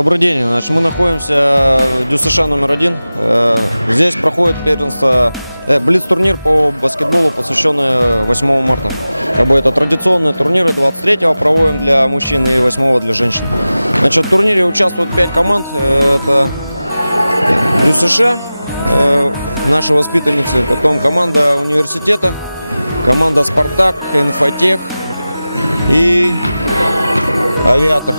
Добрый день. Значит, мы находимся в ДЮСШ номер 1. Здесь проходит первенство, блиц-турнир по баскетболу, посвященный 8 марта. Это традиционные турниры, 23-го проводим для мужчин и 8-го для женщин. Значит, в турнире участвуют 5 команд. Это ДЮСШ, наши воспитанницы, потом команда университета, команда Спартак, Инфотех и Авиатор.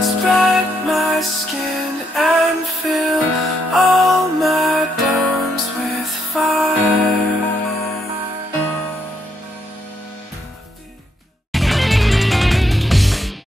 Spread my skin.